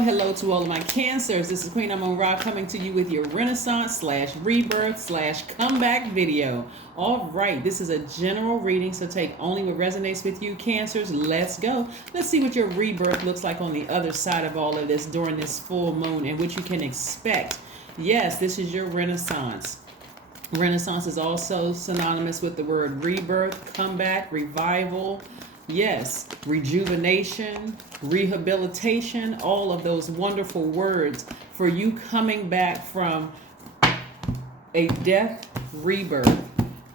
Hello to all of my Cancers. This is Queen Amon Ra coming to you with your Renaissance / Rebirth / Comeback video. All right, this is a general reading, so take only what resonates with you, Cancers. Let's go. Let's see what your rebirth looks like on the other side of all of this during this full moon and what you can expect. Yes, this is your Renaissance. Renaissance is also synonymous with the word rebirth, comeback, revival. Yes, rejuvenation, rehabilitation, all of those wonderful words for you coming back from a death, rebirth,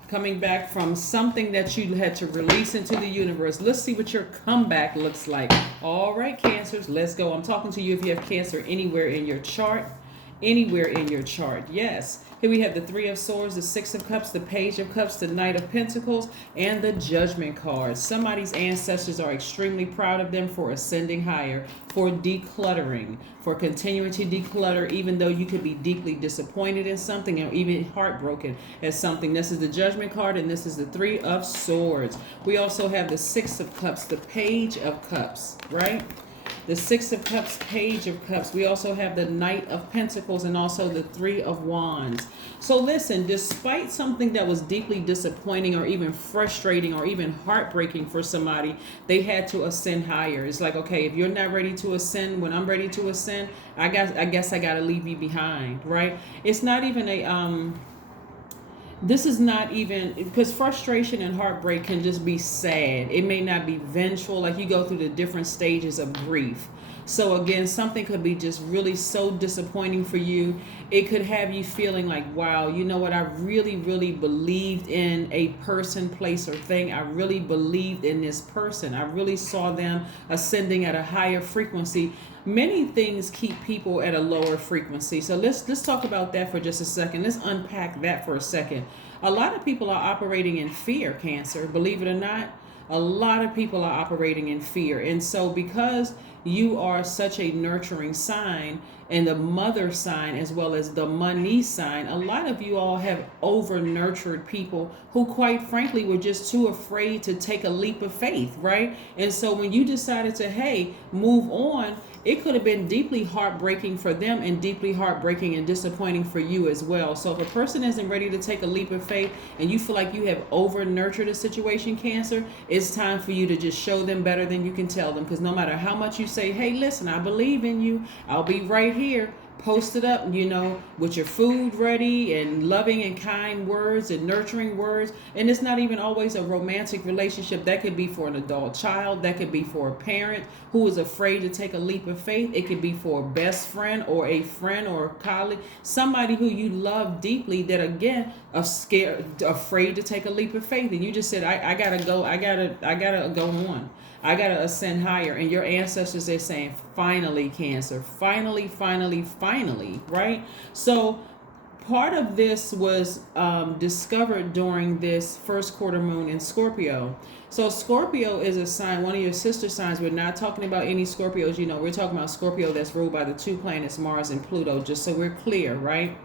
coming back from something that you had to release into the universe. Let's see what your comeback looks like. All right, Cancers, let's go. I'm talking to you if you have Cancer anywhere in your chart. Anywhere in your chart, yes. Here we have the Three of Swords, the Six of Cups, the Page of Cups, the Knight of Pentacles, and the Judgment card. Somebody's ancestors are extremely proud of them for ascending higher, for decluttering, for continuing to declutter, even though you could be deeply disappointed in something or even heartbroken at something. This is the Judgment card, and this is the Three of Swords. We also have the Six of Cups, the Page of Cups, right? The Six of Cups, Page of Cups. We also have the Knight of Pentacles and also the Three of Wands. So listen, despite something that was deeply disappointing or even frustrating or even heartbreaking for somebody, they had to ascend higher. It's like, okay, if you're not ready to ascend when I'm ready to ascend, I guess I got to leave you behind, right? It's not even a this is not even, because frustration and heartbreak can just be sad. It may not be vengeful, like you go through the different stages of grief. So again, something could be just really so disappointing for you. It could have you feeling like, wow, you know what? I really, really believed in a person, place, or thing. I really believed in this person. I really saw them ascending at a higher frequency. Many things keep people at a lower frequency. So let's talk about that for just a second. Let's unpack that for a second. A lot of people are operating in fear, Cancer. Believe it or not, a lot of people are operating in fear. And so because you are such a nurturing sign and the mother sign as well as the money sign, a lot of you all have over nurtured people who quite frankly were just too afraid to take a leap of faith, right? And so when you decided to, hey, move on, it could have been deeply heartbreaking for them and deeply heartbreaking and disappointing for you as well. So if a person isn't ready to take a leap of faith and you feel like you have over nurtured a situation, Cancer, it's time for you to just show them better than you can tell them. Because no matter how much you say, hey, listen, I believe in you, I'll be right here, posted up, you know, with your food ready and loving and kind words and nurturing words. And it's not even always a romantic relationship. That could be for an adult child. That could be for a parent who is afraid to take a leap of faith. It could be for a best friend or a friend or a colleague, somebody who you love deeply that again are scared, afraid to take a leap of faith. And you just said, I gotta go. I gotta go on. I got to ascend higher. And your ancestors, they're saying, finally, Cancer, finally, finally, finally, right? So part of this was discovered during this first quarter moon in Scorpio. So Scorpio is a sign, one of your sister signs. We're not talking about any Scorpios, you know, we're talking about Scorpio that's ruled by the two planets, Mars and Pluto, just so we're clear, right?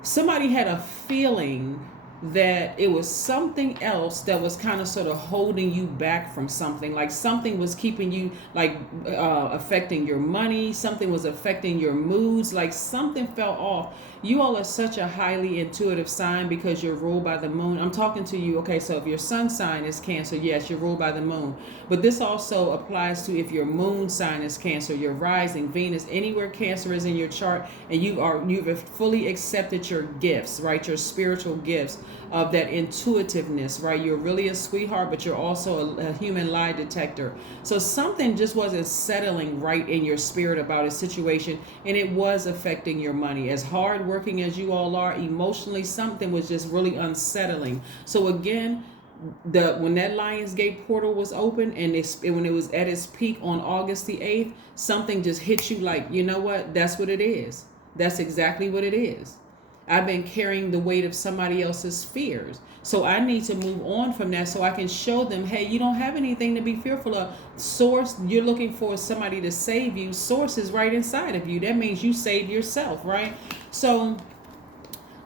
Somebody had a feeling that it was something else that was kind of sort of holding you back from something, like something was keeping you, like affecting your money, something was affecting your moods, like something fell off. You all are such a highly intuitive sign because you're ruled by the moon. I'm talking to you, okay, so if your sun sign is Cancer, yes, you're ruled by the moon. But this also applies to if your moon sign is Cancer, your rising, Venus, anywhere Cancer is in your chart, and you've fully accepted your gifts, right, your spiritual gifts of that intuitiveness, right? You're really a sweetheart, but you're also a human lie detector. So something just wasn't settling right in your spirit about a situation, and it was affecting your money. As hardworking as you all are, emotionally, something was just really unsettling. So again, when that Lionsgate portal was open and when it was at its peak on August the 8th, something just hit you like, you know what? That's what it is. That's exactly what it is. I've been carrying the weight of somebody else's fears. So I need to move on from that so I can show them, hey, you don't have anything to be fearful of. Source, you're looking for somebody to save you. Source is right inside of you. That means you saved yourself, right? So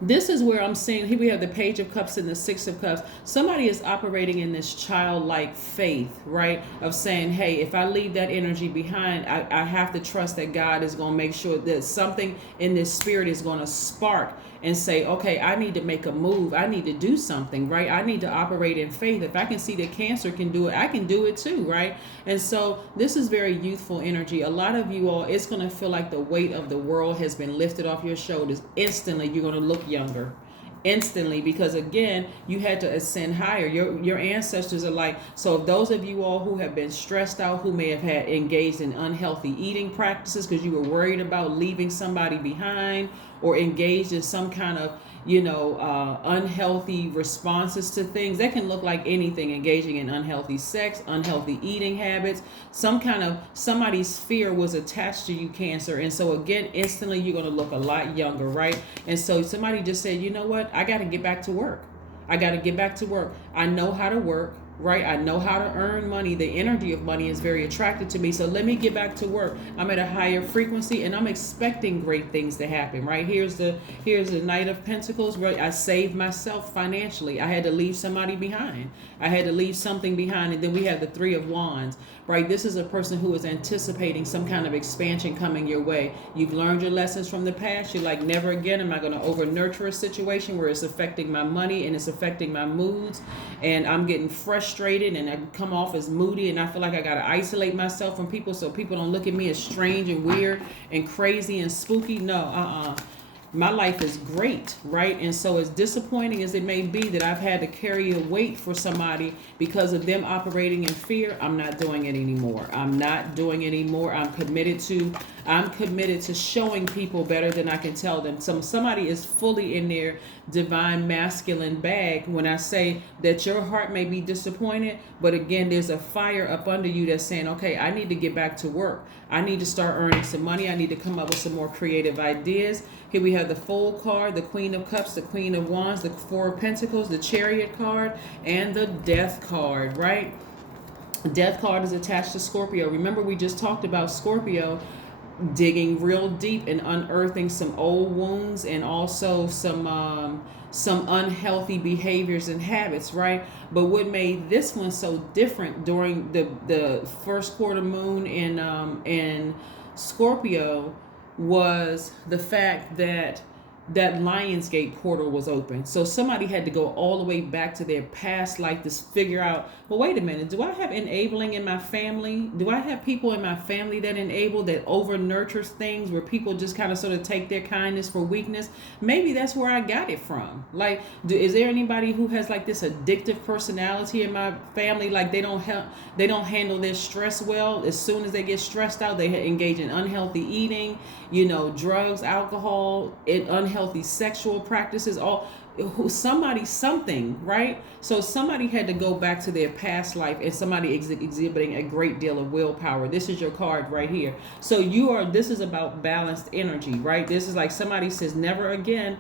This is where I'm saying here we have the Page of Cups and the Six of Cups. Somebody is operating in this childlike faith, right? Of saying, hey, if I leave that energy behind, I have to trust that God is going to make sure that something in this spirit is going to spark and say, okay, I need to make a move. I need to do something, right? I need to operate in faith. If I can see that Cancer can do it, I can do it too, right? And so this is very youthful energy. A lot of you all, it's going to feel like the weight of the world has been lifted off your shoulders. Instantly, you're going to look younger. Instantly, because again, you had to ascend higher. Your ancestors are like, so if those of you all who have been stressed out, who may have had engaged in unhealthy eating practices because you were worried about leaving somebody behind, or engaged in some kind of unhealthy responses to things, that can look like anything: engaging in unhealthy sex, unhealthy eating habits, some kind of somebody's fear was attached to you, Cancer. And so again, instantly you're going to look a lot younger, right? And so somebody just said, you know what, I got to get back to work. I got to get back to work. I know how to work, right? I know how to earn money. The energy of money is very attractive to me. So let me get back to work. I'm at a higher frequency and I'm expecting great things to happen, right? Here's the Knight of Pentacles, right? I saved myself financially. I had to leave somebody behind. I had to leave something behind. And then we have the Three of Wands, right? This is a person who is anticipating some kind of expansion coming your way. You've learned your lessons from the past. You're like, never again am I going to over nurture a situation where it's affecting my money and it's affecting my moods, and I'm getting frustrated and I come off as moody, and I feel like I got to isolate myself from people so people don't look at me as strange and weird and crazy and spooky. No, my life is great, right? And so as disappointing as it may be that I've had to carry a weight for somebody because of them operating in fear, I'm not doing it anymore. I'm not doing it anymore. I'm committed to showing people better than I can tell them. Somebody is fully in their divine masculine bag when I say that your heart may be disappointed, but again, there's a fire up under you that's saying, okay, I need to get back to work. I need to start earning some money. I need to come up with some more creative ideas. Here we have the Fool card, the Queen of Cups, the Queen of Wands, the Four of Pentacles, the Chariot card, and the Death card, right? Death card is attached to Scorpio. Remember, we just talked about Scorpio digging real deep and unearthing some old wounds and also some unhealthy behaviors and habits, right? But what made this one so different during the first quarter moon in Scorpio was the fact that Lionsgate portal was open. So somebody had to go all the way back to their past life to figure out, well, wait a minute, do I have enabling in my family? Do I have people in my family that enable, that over nurtures things, where people just kind of sort of take their kindness for weakness? Maybe that's where I got it from. Like, is there anybody who has like this addictive personality in my family? Like they don't handle their stress well. As soon as they get stressed out, they engage in unhealthy eating, drugs, alcohol, unhealthy sexual practices, something, right? So somebody had to go back to their past life, and somebody exhibiting a great deal of willpower. This is your card right here. So this is about balanced energy, right? This is like somebody says, never again.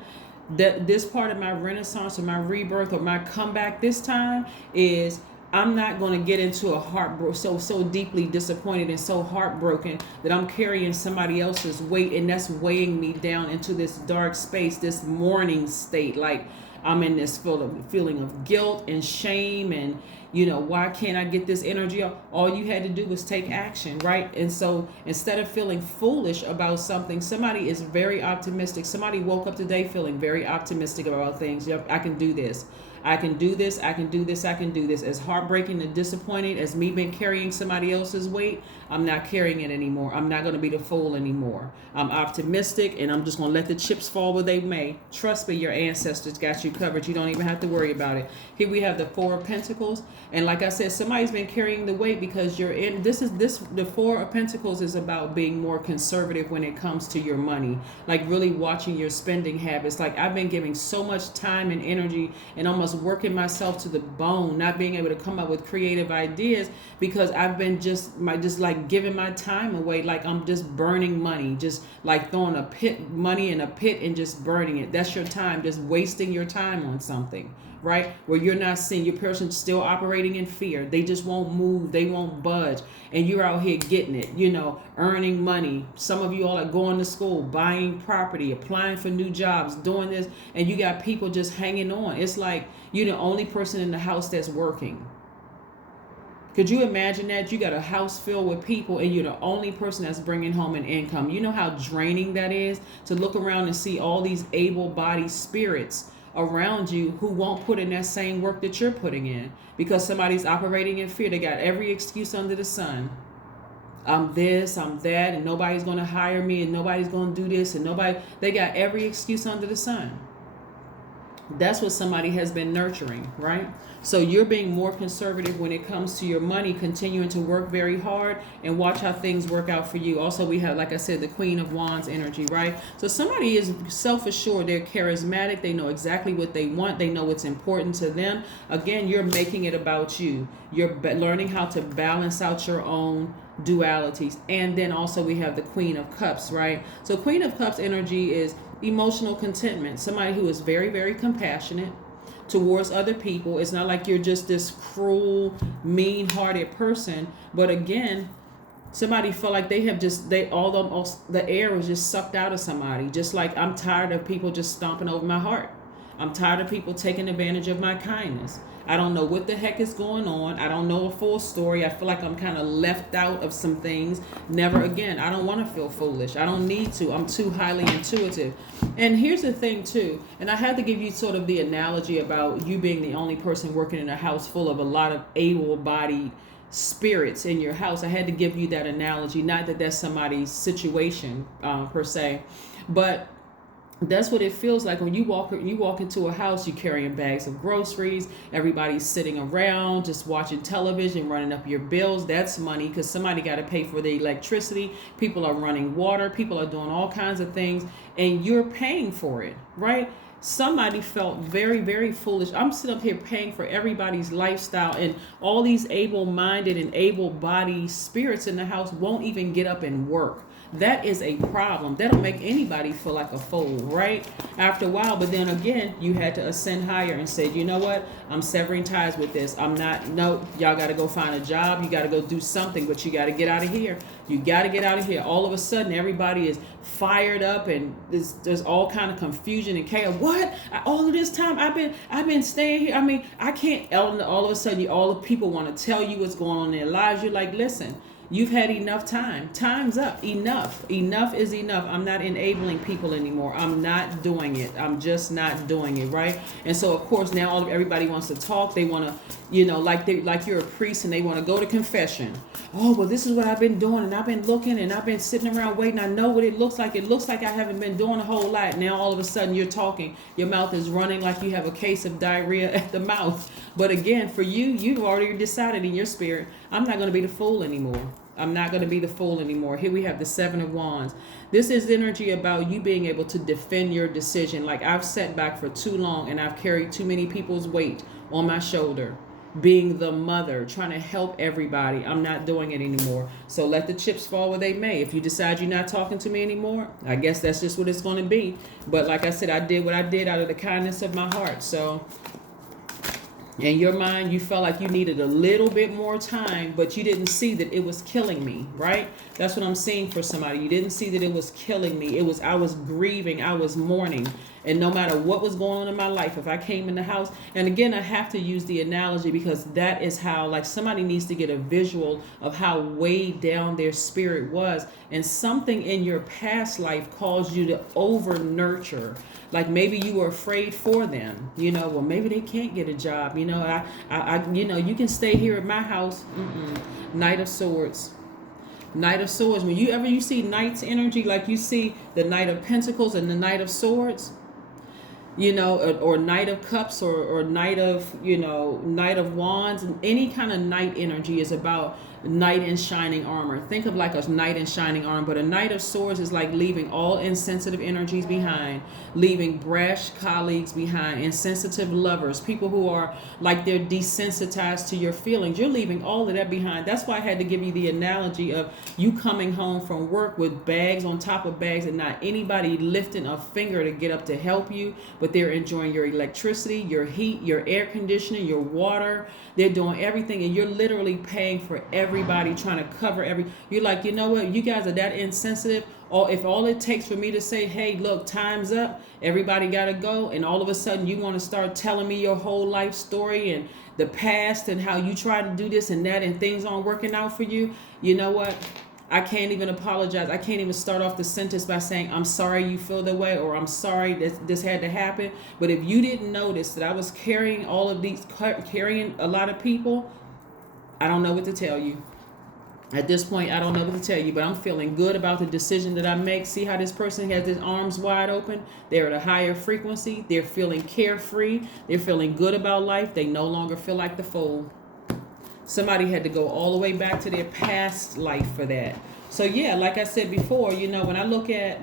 This part of my renaissance or my rebirth or my comeback this time is, I'm not going to get into a heartbroken, so deeply disappointed and so heartbroken that I'm carrying somebody else's weight, and that's weighing me down into this dark space, this mourning state. Like I'm in this feeling of guilt and shame, and why can't I get this energy out? All you had to do was take action, right? And so instead of feeling foolish about something, somebody is very optimistic. Somebody woke up today feeling very optimistic about things. Yep, I can do this. I can do this, I can do this, I can do this. As heartbreaking and disappointing as me been carrying somebody else's weight, I'm not carrying it anymore. I'm not going to be the fool anymore. I'm optimistic, and I'm just going to let the chips fall where they may. Trust me, your ancestors got you covered. You don't even have to worry about it. Here we have the Four of Pentacles. And like I said, somebody's been carrying the weight because the Four of Pentacles is about being more conservative when it comes to your money. Like really watching your spending habits. Like I've been giving so much time and energy and almost working myself to the bone, not being able to come up with creative ideas because I've been just like giving my time away. Like I'm just burning money, just like throwing money in a pit and just burning it. That's your time, just wasting your time on something, right? Where you're not seeing your person still operating in fear. They just won't move. They won't budge. And you're out here getting it, earning money. Some of you all are going to school, buying property, applying for new jobs, doing this. And you got people just hanging on. It's like you're the only person in the house that's working. Could you imagine that? You got a house filled with people and you're the only person that's bringing home an income. You know how draining that is to look around and see all these able-bodied spirits around you who won't put in that same work that you're putting in because somebody's operating in fear. They got every excuse under the sun. I'm this, I'm that, and nobody's going to hire me, and nobody's going to do this, and they got every excuse under the sun. That's what somebody has been nurturing, right? So you're being more conservative when it comes to your money, continuing to work very hard and watch how things work out for you. Also, we have, like I said, the Queen of Wands energy, right? So somebody is self-assured. They're charismatic. They know exactly what they want. They know what's important to them. Again, you're making it about you. You're learning how to balance out your own dualities. And then also we have the Queen of Cups, right? So Queen of Cups energy is emotional contentment. Somebody who is very, very compassionate towards other people. It's not like you're just this cruel, mean-hearted person, but again, somebody felt like the air was just sucked out of somebody. Just like I'm tired of people just stomping over my heart. I'm tired of people taking advantage of my kindness. I don't know what the heck is going on. I don't know a full story. I feel like I'm kind of left out of some things. Never again. I don't want to feel foolish. I don't need to. I'm too highly intuitive. And here's the thing too, and I had to give you sort of the analogy about you being the only person working in a house full of a lot of able-bodied spirits in your house. I had to give you that analogy. Not that that's somebody's situation per se, but that's what it feels like when you walk into a house. You're carrying bags of groceries. Everybody's sitting around just watching television, running up your bills. That's money because somebody got to pay for the electricity. People are running water. People are doing all kinds of things, and you're paying for it, right? Somebody felt very, very foolish. I'm sitting up here paying for everybody's lifestyle, and all these able-minded and able-bodied spirits in the house won't even get up and work. That is a problem. That'll make anybody feel like a fool, right? After a while, but then again, you had to ascend higher and said, you know what? I'm severing ties with this. Y'all got to go find a job. You got to go do something, but you got to get out of here. You got to get out of here. All of a sudden, everybody is fired up, and there's all kind of confusion and chaos. What? All of this time I've been staying here. I mean, I can't. All of a sudden, all the people want to tell you what's going on in their lives. You're like, listen. You've had enough time. Time's up. Enough. Enough is enough. I'm not enabling people anymore. I'm not doing it. I'm just not doing it, right? And so, of course, now everybody wants to talk. They want to, like you're a priest and they want to go to confession. Oh, well, this is what I've been doing, and I've been looking, and I've been sitting around waiting. I know what it looks like. It looks like I haven't been doing a whole lot. Now, all of a sudden, you're talking. Your mouth is running like you have a case of diarrhea at the mouth. But again, for you, you've already decided in your spirit, I'm not going to be the fool anymore. I'm not going to be the fool anymore. Here we have the Seven of Wands. This is energy about you being able to defend your decision. Like I've sat back for too long and I've carried too many people's weight on my shoulder. Being the mother, trying to help everybody. I'm not doing it anymore. So let the chips fall where they may. If you decide you're not talking to me anymore, I guess that's just what it's going to be. But like I said, I did what I did out of the kindness of my heart. So in your mind, you felt like you needed a little bit more time, but you didn't see that it was killing me, right? That's what I'm seeing for somebody. You didn't see that it was killing me. I was grieving. I was mourning. And no matter what was going on in my life, if I came in the house, and again, I have to use the analogy because that is how, like, somebody needs to get a visual of how weighed down their spirit was. And something in your past life caused you to over nurture. Like maybe you were afraid for them, well, maybe they can't get a job. You can stay here at my house. Knight of Swords. Knight of Swords. When you see Knight's energy, like you see the Knight of Pentacles and the Knight of Swords, or Knight of Cups or Knight of, Knight of Wands, any kind of Knight energy is about knight in shining armor. Think of like a knight in shining armor, but a knight of swords is like leaving all insensitive energies behind, leaving brash colleagues behind, insensitive lovers, people who are like they're desensitized to your feelings. You're leaving all of that behind. That's why I had to give you the analogy of you coming home from work with bags on top of bags and not anybody lifting a finger to get up to help you, but they're enjoying your electricity, your heat, your air conditioning, your water. They're doing everything, and you're literally paying for everybody, trying to cover you're like, you know what, you guys are that insensitive. Or if all it takes for me to say, hey, look, time's up, everybody gotta go, and all of a sudden you want to start telling me your whole life story and the past and how you tried to do this and that and things aren't working out for you, you know what? I can't even apologize. I can't even start off the sentence by saying, I'm sorry you feel that way, or I'm sorry that this had to happen. But if you didn't notice that I was carrying carrying a lot of people, I don't know what to tell you. At this point, I don't know what to tell you, but I'm feeling good about the decision that I make. See how this person has his arms wide open? They're at a higher frequency. They're feeling carefree. They're feeling good about life. They no longer feel like the fool. Somebody had to go all the way back to their past life for that. So yeah, like I said before, you know, when I look at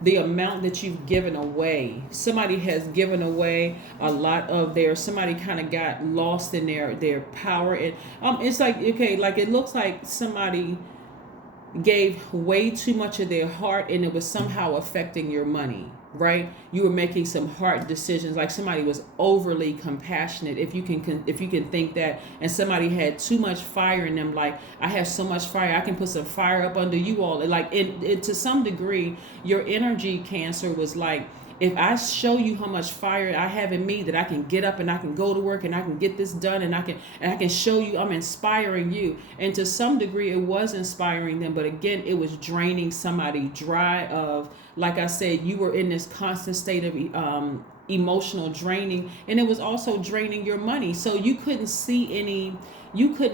the amount that you've given away, somebody has given away a lot of somebody kind of got lost in their power. And it's like, okay, like it looks like somebody gave way too much of their heart and it was somehow affecting your money, right? You were making some hard decisions, like somebody was overly compassionate, if you can think that, and somebody had too much fire in them, like, I have so much fire, I can put some fire up under you all. Like it to some degree, your energy, Cancer, was like, if I show you how much fire I have in me, that I can get up and I can go to work and I can get this done, and I can show you I'm inspiring you. And to some degree it was inspiring them, but again, it was draining somebody dry of, like I said, you were in this constant state of emotional draining, and it was also draining your money. So you could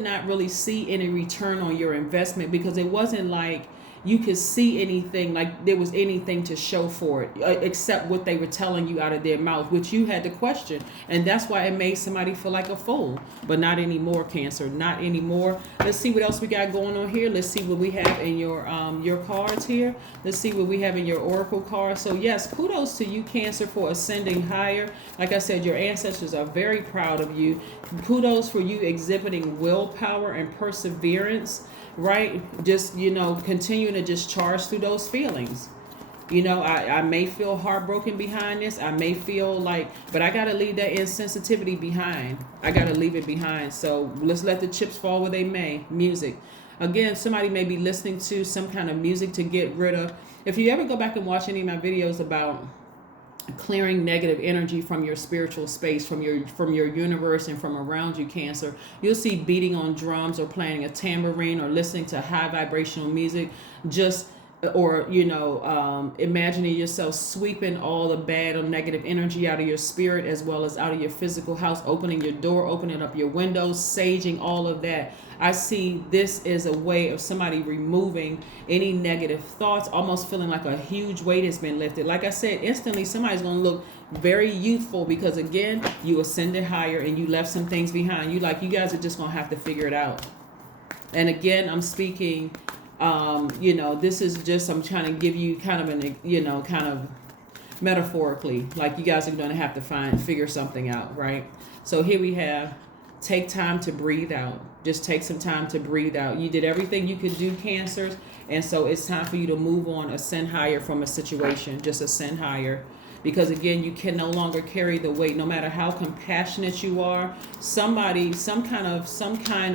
not really see any return on your investment, because it wasn't like you could see anything, like there was anything to show for it, except what they were telling you out of their mouth, which you had to question. And that's why it made somebody feel like a fool. But not anymore, Cancer, not anymore. Let's see what else we got going on here. Let's see what we have in your cards here. Let's see what we have in your oracle cards. So yes, kudos to you, Cancer, for ascending higher. Like I said, your ancestors are very proud of you. Kudos for you exhibiting willpower and perseverance, right? Just, continuing to just charge through those feelings. I may feel heartbroken behind this. I may feel like, but I got to leave that insensitivity behind. I got to leave it behind. So let's let the chips fall where they may. Music. Again, somebody may be listening to some kind of music to get rid of. If you ever go back and watch any of my videos about clearing negative energy from your spiritual space, from your universe and from around you, Cancer, you'll see beating on drums or playing a tambourine or listening to high vibrational music, imagining yourself sweeping all the bad or negative energy out of your spirit as well as out of your physical house, opening your door, opening up your windows, saging all of that. I see this as a way of somebody removing any negative thoughts, almost feeling like a huge weight has been lifted. Like I said, instantly somebody's going to look very youthful, because again, you ascended higher and you left some things behind. You guys are just going to have to figure it out. And again, I'm speaking, this is just, I'm trying to give you kind of metaphorically, like you guys are going to have to figure something out, right? So here we have, take time to breathe out. Just take some time to breathe out. You did everything you could do, Cancers, and so it's time for you to move on, ascend higher from a situation. Just ascend higher, because again, you can no longer carry the weight. No matter how compassionate you are, some kind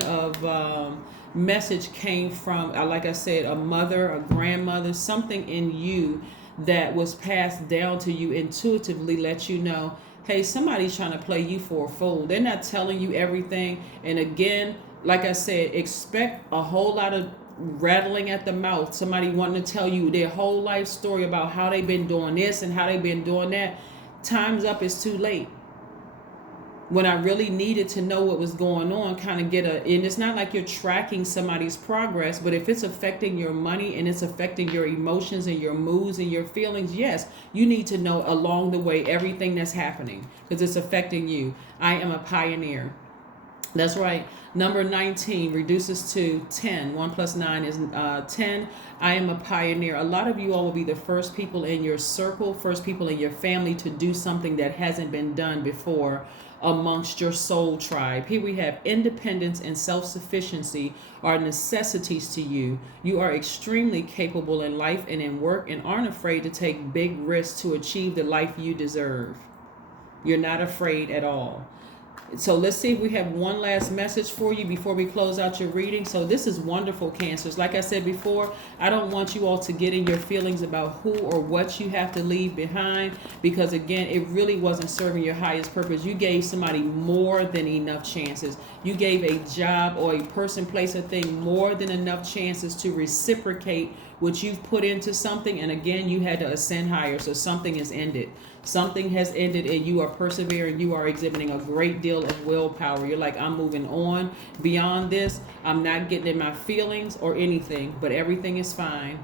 of message came from, like I said, a mother, a grandmother, something in you that was passed down to you intuitively, let you know, hey, somebody's trying to play you for a fool. They're not telling you everything. And again, like I said, expect a whole lot of rattling at the mouth. Somebody wanting to tell you their whole life story about how they've been doing this and how they've been doing that. Time's up, it's too late. When I really needed to know what was going on, and it's not like you're tracking somebody's progress, but if it's affecting your money and it's affecting your emotions and your moods and your feelings, yes, you need to know along the way everything that's happening, because it's affecting you. I am a pioneer. That's right. Number 19 reduces to 10. 1 plus 9 is 10. I am a pioneer. A lot of you all will be the first people in your circle, first people in your family to do something that hasn't been done before amongst your soul tribe. Here we have independence and self-sufficiency are necessities to you. You are extremely capable in life and in work and aren't afraid to take big risks to achieve the life you deserve. You're not afraid at all. So let's see if we have one last message for you before we close out your reading. So this is wonderful, Cancers. Like I said before, I don't want you all to get in your feelings about who or what you have to leave behind, because again, it really wasn't serving your highest purpose. You gave somebody more than enough chances. You gave a job or a person, place, or thing more than enough chances to reciprocate what you've put into something. And again, you had to ascend higher. So something has ended. Something has ended and you are persevering. You are exhibiting a great deal of willpower. You're like, I'm moving on beyond this. I'm not getting in my feelings or anything, but everything is fine.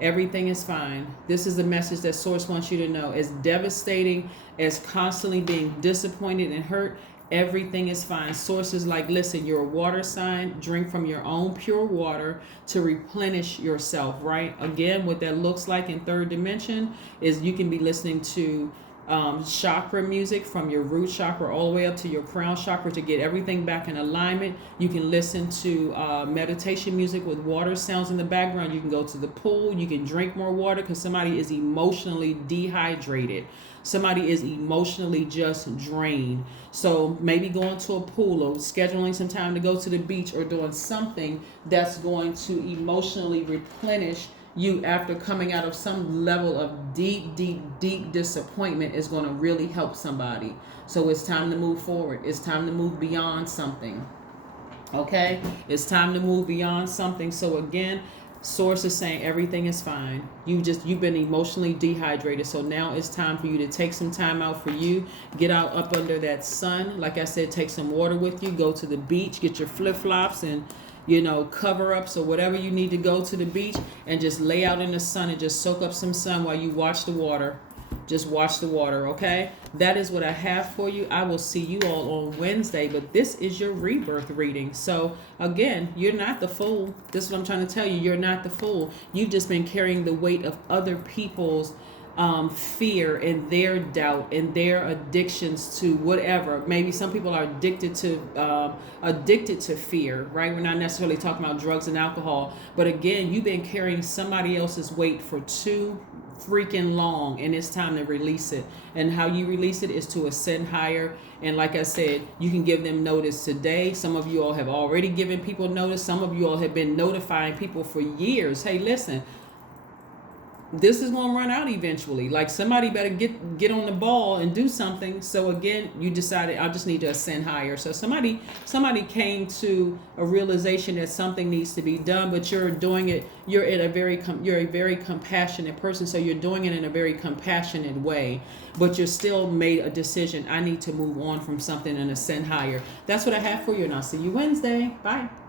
Everything is fine. This is the message that Source wants you to know. As devastating as constantly being disappointed and hurt, everything is fine. Source is like, listen, you're a water sign. Drink from your own pure water to replenish yourself, right? Again, what that looks like in third dimension is you can be listening to chakra music from your root chakra all the way up to your crown chakra to get everything back in alignment. You can listen to meditation music with water sounds in the background. You can go to the pool. You can drink more water because somebody is emotionally dehydrated. Somebody is emotionally just drained. So maybe going to a pool or scheduling some time to go to the beach or doing something that's going to emotionally replenish you after coming out of some level of deep disappointment is going to really help somebody. So it's time to move forward. It's time to move beyond something. Okay? It's time to move beyond something. So again, Source is saying everything is fine. You've been emotionally dehydrated. So now it's time for you to take some time out for you. Get out up under that sun. Like I said, take some water with you. Go to the beach. Get your flip-flops and cover ups or whatever you need to go to the beach and just lay out in the sun and just soak up some sun while you watch the water. Just watch the water, okay? That is what I have for you. I will see you all on Wednesday, but this is your rebirth reading. So again, you're not the fool. This is what I'm trying to tell you. You're not the fool. You've just been carrying the weight of other people's fear and their doubt and their addictions to whatever. Maybe some people are addicted to fear, right? We're not necessarily talking about drugs and alcohol, but again, you've been carrying somebody else's weight for too freaking long, and it's time to release it. And how you release it is to ascend higher. And like I said, you can give them notice today. Some of you all have already given people notice. Some of you all have been notifying people for years. Hey, listen, this is going to run out eventually. Like, somebody better get on the ball and do something. So again, you decided, I just need to ascend higher. So somebody came to a realization that something needs to be done, but you're doing it. You're a very compassionate person. So you're doing it in a very compassionate way, but you're still made a decision. I need to move on from something and ascend higher. That's what I have for you. And I'll see you Wednesday. Bye.